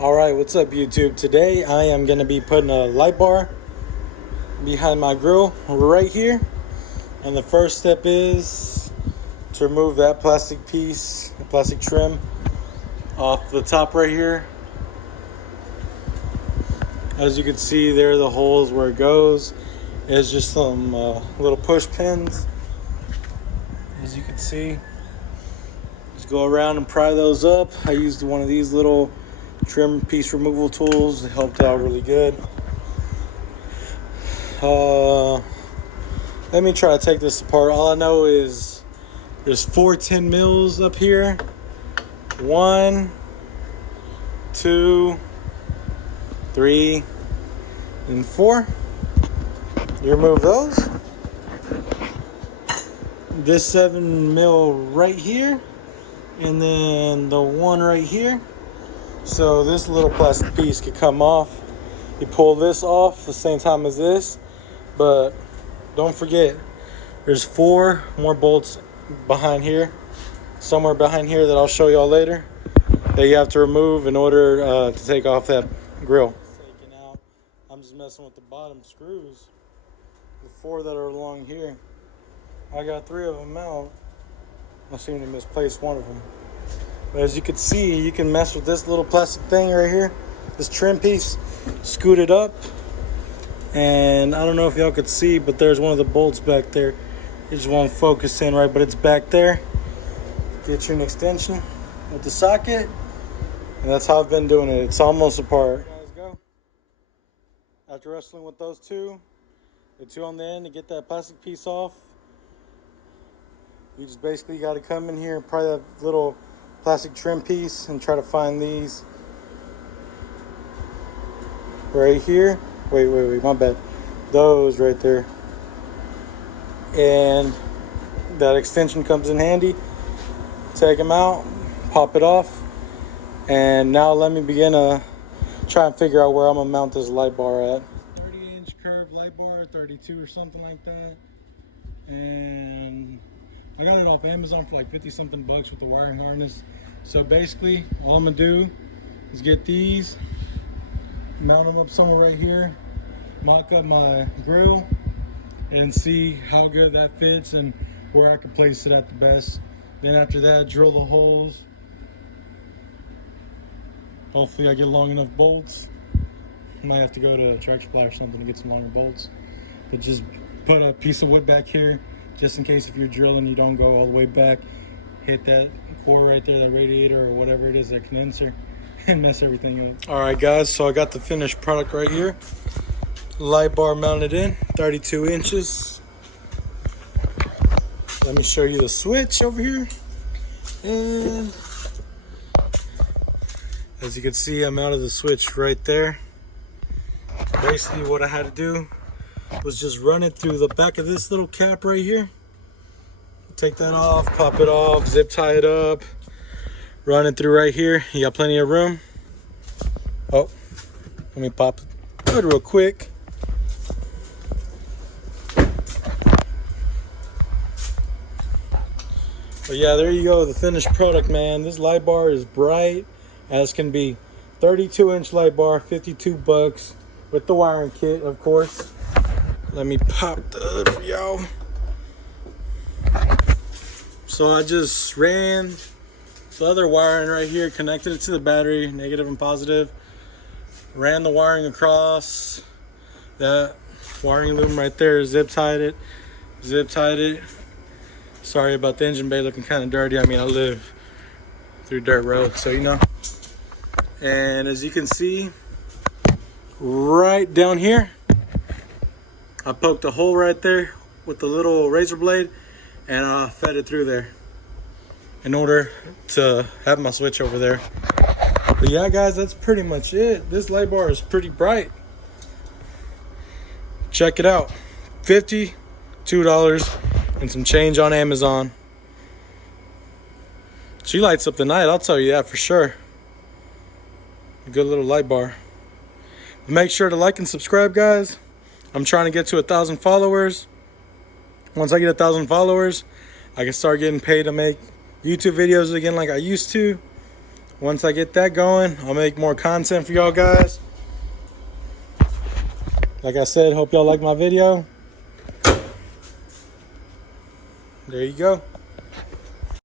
Alright, what's up YouTube? Today I am going to be putting a light bar behind my grill right here. And the first step is to remove that plastic piece, the plastic trim off the top right here. As you can see there, the holes where it goes is just some little push pins. As you can see, just go around and pry those up. I used one of these little trim piece removal tools. It helped out really good. Let me try to take this apart. All I know is there's 4 10 mils up here. 1, 2, 3, and 4. You remove those. This 7 mil right here, and then the one right here. So this little plastic piece could come off. You pull this off the same time as this, but don't forget there's 4 more bolts behind here, somewhere behind here, that I'll show y'all later, that you have to remove in order to take off that grill. Taking out, I'm just messing with the bottom screws, the 4 that are along here. I got 3 of them out. I seem to misplace one of them. But as you can see, you can mess with this little plastic thing right here, this trim piece, scoot it up, and I don't know if y'all could see, but there's one of the bolts back there. It just won't focus in right, but it's back there. Get you an extension with the socket, and that's how I've been doing it. It's almost apart. Guys, go. After wrestling with those two, the 2 on the end to get that plastic piece off, you just basically got to come in here and pry that little plastic trim piece and try to find these right here. Wait, my bad. Those right there. And that extension comes in handy. Take them out, pop it off, and now let me begin to try and figure out where I'm gonna mount this light bar at. 30-inch curved light bar, 32 or something like that. And I got it off Amazon for like 50 something bucks with the wiring harness. So basically all I'm gonna do is get these, mount them up somewhere right here, mock up my grill, and see how good that fits and where I can place it at the best. Then after that, drill the holes. Hopefully I get long enough bolts. I might have to go to a Tractor Supply or something to get some longer bolts. But just put a piece of wood back here, just in case if you're drilling you don't go all the way back. Hit that 4 right there, that radiator or whatever it is, that condenser, and mess everything up. Alright guys, so I got the finished product right here. Light bar mounted in, 32 inches. Let me show you the switch over here. And as you can see, I'm out of the switch right there. Basically what I had to do was just run it through the back of this little cap right here. Take that off, pop it off, zip tie it up, run it through right here. You got plenty of room. Oh, let me pop it real quick. But yeah, there you go, the finished product, man. This light bar is bright as can be. 32-inch light bar, 52 bucks with the wiring kit, of course. Let me pop the hood for y'all. So I just ran the other wiring right here, connected it to the battery, negative and positive. Ran the wiring across that wiring loom right there, zip tied it. Sorry about the engine bay looking kind of dirty. I mean, I live through dirt roads, so you know. And as you can see, right down here, I poked a hole right there with the little razor blade, and I fed it through there in order to have my switch over there. But yeah guys, that's pretty much it. This light bar is pretty bright. Check it out. $52 and some change on Amazon. She lights up the night, I'll tell you that for sure. A good little light bar. Make sure to like and subscribe, guys. I'm trying to get to 1,000 followers. Once I get 1,000 followers, I can start getting paid to make YouTube videos again like I used to. Once I get that going, I'll make more content for y'all guys. Like I said, hope y'all like my video. There you go.